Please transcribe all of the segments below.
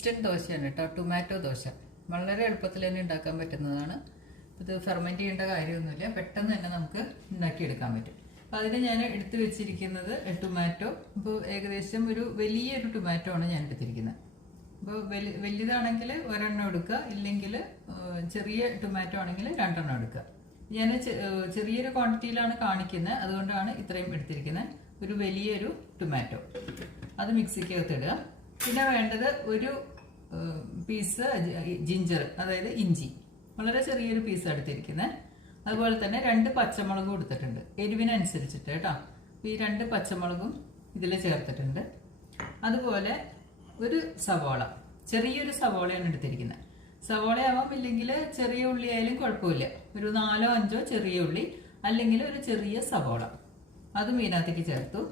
Instant ദോശയാണ് കേട്ടോ, tomato dosa. വളരെ എളുപ്പത്തിൽ തന്നെ ഉണ്ടാക്കാൻ പറ്റുന്നതാണ്. ഇത് ഫെർമെൻറ്റ് ചെയ്യേണ്ട കാര്യമൊന്നുമില്ല, പെട്ടെന്ന് തന്നെ നമുക്ക് ഉണ്ടാക്കിയെടുക്കാൻ പറ്റും. അപ്പോൾ അതിന് ഞാൻ എടുത്തു വെച്ചിരിക്കുന്നത് ടൊമാറ്റോ. ഇപ്പോൾ ഏകദേശം ഒരു വലിയൊരു ടൊമാറ്റോ ആണ് ഞാൻ എടുത്തിരിക്കുന്നത്. അപ്പോൾ വലിയതാണെങ്കിൽ ഒരെണ്ണം എടുക്കുക, ഇല്ലെങ്കിൽ ചെറിയ ടൊമാറ്റോ ആണെങ്കിൽ രണ്ടെണ്ണം എടുക്കുക. ഞാൻ ചെറിയൊരു ക്വാണ്ടിറ്റിയിലാണ് കാണിക്കുന്നത്, അതുകൊണ്ടാണ് ഇത്രയും എടുത്തിരിക്കുന്നത്. ഒരു വലിയൊരു ടൊമാറ്റോ അത് മിക്സിക്കകത്ത് ഇടുക. പിന്നെ വേണ്ടത് ഒരു പീസ് ജിഞ്ചർ, അതായത് ഇഞ്ചി, വളരെ ചെറിയൊരു പീസ് എടുത്തിരിക്കുന്നത്. അതുപോലെ തന്നെ 2 പച്ചമുളകും എടുത്തിട്ടുണ്ട്, എരിവിനനുസരിച്ചിട്ട് കേട്ടോ. ഈ 2 പച്ചമുളകും ഇതിൽ ചേർത്തിട്ടുണ്ട്. അതുപോലെ ഒരു സവോള, ചെറിയൊരു സവോളയാണ് എടുത്തിരിക്കുന്നത്. സവോളയാവാം, ഇല്ലെങ്കിൽ ചെറിയ ഉള്ളി ആയാലും കുഴപ്പമില്ല. ഒരു 4-5 ചെറിയ ഉള്ളി, അല്ലെങ്കിൽ ഒരു ചെറിയ സവോള, അതും ഇതിനകത്തേക്ക് ചേർത്തു.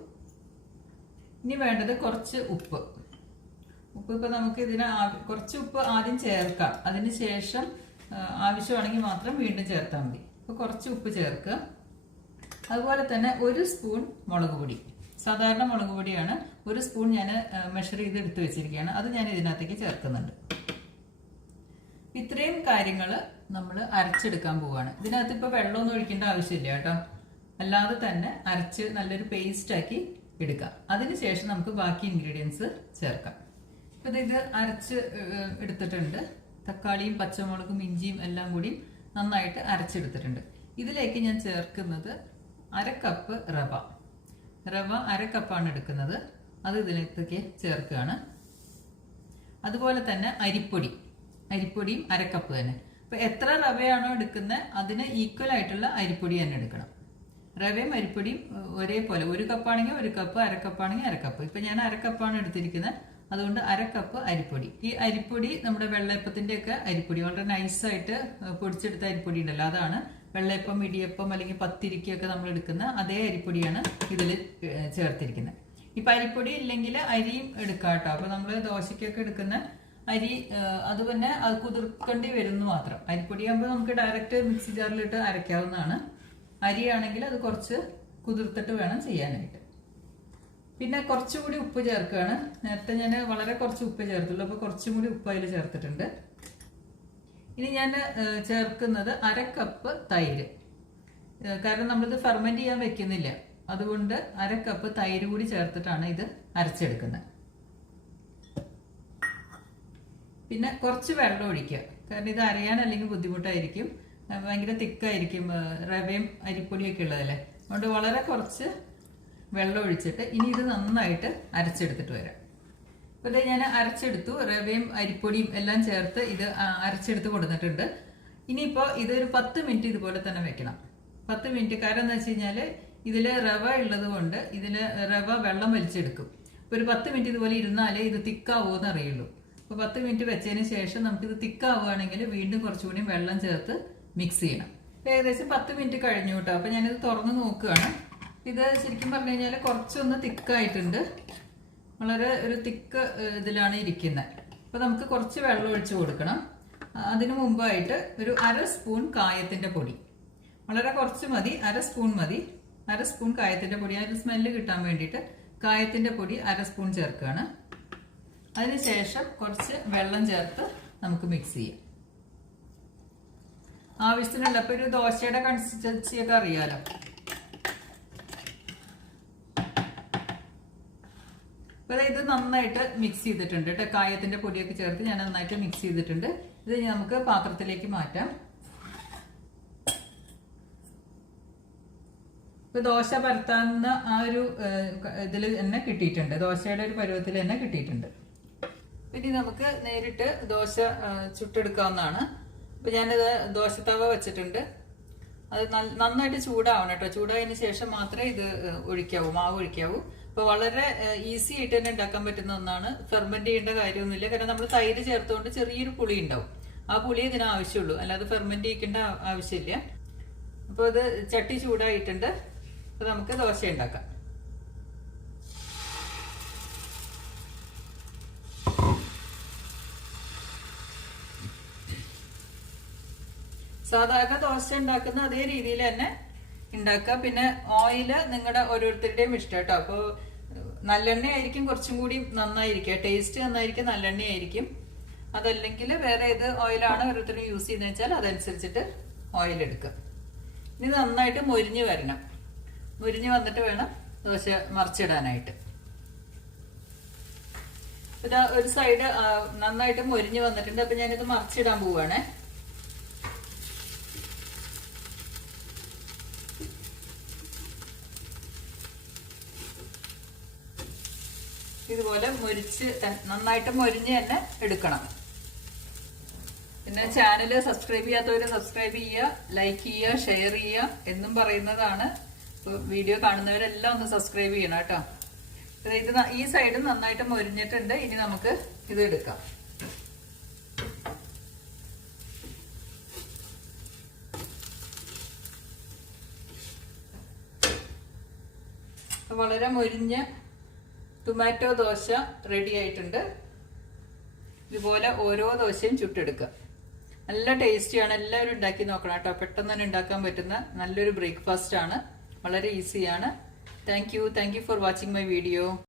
ഇനി വേണ്ടത് കുറച്ച് ഉപ്പ്. ഇപ്പം നമുക്ക് കുറച്ച് ഉപ്പ് ആദ്യം ചേർക്കാം, അതിന് ശേഷം ആവശ്യമാണെങ്കിൽ മാത്രം വീണ്ടും ചേർത്താൽ മതി. അപ്പോൾ കുറച്ച് ഉപ്പ് ചേർക്കുക. അതുപോലെ തന്നെ 1 സ്പൂൺ മുളക് പൊടി, സാധാരണ മുളക് പൊടിയാണ്. 1 സ്പൂൺ ഞാൻ മെഷർ ചെയ്ത് എടുത്തു വെച്ചിരിക്കുകയാണ്, അത് ഞാൻ ഇതിനകത്തേക്ക് ചേർക്കുന്നുണ്ട്. ഇത്രയും കാര്യങ്ങൾ നമ്മൾ അരച്ചെടുക്കാൻ പോവുകയാണ്. ഇതിനകത്ത് ഇപ്പോൾ വെള്ളമൊന്നും ഒഴിക്കേണ്ട ആവശ്യമില്ല കേട്ടോ, അല്ലാതെ തന്നെ അരച്ച് നല്ലൊരു പേസ്റ്റാക്കി എടുക്കാം. അതിനുശേഷം നമുക്ക് ബാക്കി ഇൻഗ്രീഡിയൻസ് ചേർക്കാം. അപ്പോൾ ഇത് അരച്ച് എടുത്തിട്ടുണ്ട്. തക്കാളിയും പച്ചമുളകും ഇഞ്ചിയും എല്ലാം കൂടി നന്നായിട്ട് അരച്ചെടുത്തിട്ടുണ്ട്. ഇതിലേക്ക് ഞാൻ ചേർക്കുന്നത് 1/2 കപ്പ് റവ. 1/2 കപ്പാണ് എടുക്കുന്നത്, അത് ഇതിലേക്ക് ചേർക്കുകയാണ്. അതുപോലെ തന്നെ അരിപ്പൊടിയും 1/2 കപ്പ് തന്നെ. അപ്പോൾ എത്ര റവയാണോ എടുക്കുന്നത് അതിന് ഈക്വൽ ആയിട്ടുള്ള അരിപ്പൊടി തന്നെ എടുക്കണം. റവയും അരിപ്പൊടിയും ഒരേപോലെ, 1 കപ്പാണെങ്കിൽ 1 കപ്പ്, 1/2 കപ്പാണെങ്കിൽ 1/2 കപ്പ്. ഇപ്പം ഞാൻ 1/2 കപ്പാണ് എടുത്തിരിക്കുന്നത്, അതുകൊണ്ട് 1/2 കപ്പ് അരിപ്പൊടി. ഈ അരിപ്പൊടി നമ്മുടെ വെള്ളയപ്പത്തിൻ്റെ ഒക്കെ അരിപ്പൊടി, വളരെ നൈസായിട്ട് പൊടിച്ചെടുത്ത അരിപ്പൊടി ഉണ്ടല്ലോ, അതാണ്. വെള്ളയപ്പം, ഇടിയപ്പം അല്ലെങ്കിൽ പത്തിരിക്കൊക്കെ നമ്മൾ എടുക്കുന്ന അതേ അരിപ്പൊടിയാണ് ഇതിൽ ചേർത്തിരിക്കുന്നത്. ഇപ്പം അരിപ്പൊടി ഇല്ലെങ്കിൽ അരിയും എടുക്കാം കേട്ടോ. അപ്പോൾ നമ്മൾ ദോശയ്ക്കൊക്കെ എടുക്കുന്ന അരി, അത് തന്നെ അത് കുതിർക്കേണ്ടി വരുന്നു മാത്രം. അരിപ്പൊടിയാകുമ്പോൾ നമുക്ക് ഡയറക്റ്റ് മിക്സി ജാറിലിട്ട് അരയ്ക്കാവുന്നതാണ്. അരിയാണെങ്കിൽ അത് കുറച്ച് കുതിർത്തിട്ട് വേണം ചെയ്യാനായിട്ട്. പിന്നെ കുറച്ചുകൂടി ഉപ്പ് ചേർക്കുകയാണ്. നേരത്തെ ഞാൻ വളരെ കുറച്ച് ഉപ്പ് ചേർത്തുള്ളൂ, അപ്പോൾ കുറച്ചും കൂടി ഉപ്പ് അതിൽ ചേർത്തിട്ടുണ്ട്. ഇനി ഞാൻ ചേർക്കുന്നത് 1/2 കപ്പ് തൈര്. കാരണം നമ്മളിത് ഫെർമെൻറ്റ് ചെയ്യാൻ വെക്കുന്നില്ല, അതുകൊണ്ട് 1/2 കപ്പ് തൈര് കൂടി ചേർത്തിട്ടാണ് ഇത് അരച്ചെടുക്കുന്നത്. പിന്നെ കുറച്ച് വെള്ളം ഒഴിക്കുക, കാരണം ഇത് അരയാൻ അല്ലെങ്കിൽ ബുദ്ധിമുട്ടായിരിക്കും, ഭയങ്കര തിക്കായിരിക്കും, റവയും അരിപ്പൊടിയൊക്കെ ഉള്ളതല്ലേ. അതുകൊണ്ട് വളരെ കുറച്ച് വെള്ളം ഒഴിച്ചിട്ട് ഇനി ഇത് നന്നായിട്ട് അരച്ചെടുത്തിട്ട് വരാം. അപ്പോൾ ഇത് ഞാൻ അരച്ചെടുത്തു, റവയും അരിപ്പൊടിയും എല്ലാം ചേർത്ത് ഇത് അരച്ചെടുത്ത് കൊടുത്തിട്ടുണ്ട്. ഇനിയിപ്പോൾ ഇതൊരു 10 മിനിറ്റ് ഇതുപോലെ തന്നെ വെക്കണം. 10 മിനിറ്റ്, കാരണം എന്താ വെച്ച് കഴിഞ്ഞാൽ ഇതിൽ റവ ഉള്ളത് കൊണ്ട് ഇതിൽ റവ വെള്ളം വലിച്ചെടുക്കും. അപ്പോൾ ഒരു 10 മിനിറ്റ് ഇതുപോലെ ഇരുന്നാലേ ഇത് തിക്കാവുമെന്ന് അറിയുള്ളൂ. അപ്പോൾ 10 മിനിറ്റ് വെച്ചതിന് ശേഷം നമുക്കിത് തിക്കാവുകയാണെങ്കിൽ വീണ്ടും കുറച്ചുകൂടി വെള്ളം ചേർത്ത് മിക്സ് ചെയ്യണം. ഏകദേശം 10 മിനിറ്റ് കഴിഞ്ഞു കേട്ടോ. അപ്പോൾ ഞാനിത് തുറന്ന് നോക്കുകയാണ്. ഇത് ശരിക്കും പറഞ്ഞു കഴിഞ്ഞാൽ കുറച്ചൊന്ന് തിക്കായിട്ടുണ്ട്, വളരെ ഒരു തിക്ക് ഇതിലാണ് ഇരിക്കുന്നത്. അപ്പോൾ നമുക്ക് കുറച്ച് വെള്ളം ഒഴിച്ച് കൊടുക്കണം. അതിനു മുമ്പായിട്ട് ഒരു 1/2 സ്പൂൺ കായത്തിൻ്റെ പൊടി, വളരെ കുറച്ച് മതി, 1/2 സ്പൂൺ മതി. 1/2 സ്പൂൺ കായത്തിൻ്റെ പൊടി, അതിന് സ്മെല്ല് കിട്ടാൻ വേണ്ടിയിട്ട് കായത്തിൻ്റെ പൊടി 1/2 സ്പൂൺ ചേർക്കുകയാണ്. അതിനുശേഷം കുറച്ച് വെള്ളം ചേർത്ത് നമുക്ക് മിക്സ് ചെയ്യാം. ആവശ്യത്തിനുള്ള, അപ്പോൾ ഒരു ദോശയുടെ കൺസിസ്റ്റൻസിയൊക്കെ അറിയാലോ. അപ്പോൾ ഇത് നന്നായിട്ട് മിക്സ് ചെയ്തിട്ടുണ്ട് കേട്ടോ, കായത്തിൻ്റെ പൊടിയൊക്കെ ചേർത്ത് ഞാൻ നന്നായിട്ട് മിക്സ് ചെയ്തിട്ടുണ്ട്. ഇത് നമുക്ക് പാത്രത്തിലേക്ക് മാറ്റാം. ഇപ്പോൾ ദോശ പരത്താവുന്ന ആ ഒരു ഇതിൽ തന്നെ കിട്ടിയിട്ടുണ്ട്, ദോശയുടെ ഒരു പരുവത്തിൽ തന്നെ കിട്ടിയിട്ടുണ്ട്. പിന്നെ നമുക്ക് നേരിട്ട് ദോശ ചുട്ടെടുക്കാവുന്നതാണ്. അപ്പോൾ ഞാനിത് ദോശത്തവ വെച്ചിട്ടുണ്ട്, അത് നന്നായിട്ട് ചൂടാവണം കേട്ടോ. ചൂടായതിന് ശേഷം മാത്രമേ ഇത് ഒഴിക്കാവൂ, മാവ് ഒഴിക്കാവൂ. അപ്പോൾ വളരെ ഈസി ആയിട്ട് തന്നെ ഉണ്ടാക്കാൻ പറ്റുന്ന ഒന്നാണ്, ഫെർമെൻറ്റ് ചെയ്യേണ്ട കാര്യമൊന്നുമില്ല. കാരണം നമ്മൾ തൈര് ചേർത്തുകൊണ്ട് ചെറിയൊരു പുളി ഉണ്ടാവും, ആ പുളി ഇതിന് ആവശ്യമുള്ളൂ, അല്ലാതെ ഫെർമെൻറ്റ് ചെയ്യേണ്ട ആവശ്യമില്ല. അപ്പോൾ ഇത് ചട്ടി ചൂടായിട്ടുണ്ട്, അപ്പോൾ നമുക്ക് ദോശ ഉണ്ടാക്കാം. സാധാരണ ദോശ ഉണ്ടാക്കുന്ന അതേ രീതിയിൽ തന്നെ ഉണ്ടാക്കുക. പിന്നെ ഓയിൽ നിങ്ങളുടെ ഓരോരുത്തരുടെയും ഇഷ്ടം കേട്ടോ. അപ്പോൾ നല്ലെണ്ണ ആയിരിക്കും കുറച്ചും കൂടി നന്നായിരിക്കുക, ടേസ്റ്റ് നന്നായിരിക്കും നല്ലെണ്ണ ആയിരിക്കും. അതല്ലെങ്കിൽ വേറെ ഏത് ഓയിലാണ് ഓരോരുത്തരും യൂസ് ചെയ്യുന്നത് വെച്ചാൽ അതനുസരിച്ചിട്ട് ഓയിൽ എടുക്കുക. ഇനി നന്നായിട്ട് മൊരിഞ്ഞ് വരണം. മൊരിഞ്ഞ് വന്നിട്ട് വേണം ദോശ മറിച്ചിടാനായിട്ട്. ഇതാ ഒരു സൈഡ് നന്നായിട്ട് മൊരിഞ്ഞ് വന്നിട്ടുണ്ട്. അപ്പൊ ഞാനിത് മറിച്ചിടാൻ പോവാണേ. ഇതുപോലെ നന്നായിട്ട് മൊരിഞ്ഞ് തന്നെ എടുക്കണം. പിന്നെ ചാനൽ സബ്സ്ക്രൈബ് ചെയ്യാത്തവര് സബ്സ്ക്രൈബ് ചെയ്യുക, ലൈക്ക് ചെയ്യുക, ഷെയർ ചെയ്യുക എന്നും പറയുന്നതാണ്. വീഡിയോ കാണുന്നവരെല്ലാം ഒന്ന് സബ്സ്ക്രൈബ് ചെയ്യണം കേട്ടോ. ഇത് ഈ സൈഡ് നന്നായിട്ട് മൊരിഞ്ഞിട്ടുണ്ട്. ഇനി നമുക്ക് ഇത് എടുക്കാം. വളരെ മൊരിഞ്ഞ ടൊമാറ്റോ ദോശ റെഡി ആയിട്ടുണ്ട്. ഇതുപോലെ ഓരോ ദോശയും ചുട്ടെടുക്കുക. നല്ല ടേസ്റ്റിയാണ്. എല്ലാവരും ഉണ്ടാക്കി നോക്കണം കേട്ടോ. പെട്ടെന്ന് തന്നെ ഉണ്ടാക്കാൻ പറ്റുന്ന നല്ലൊരു ബ്രേക്ക്ഫാസ്റ്റ് ആണ്. വളരെ ഈസിയാണ്. Thank you for watching my video.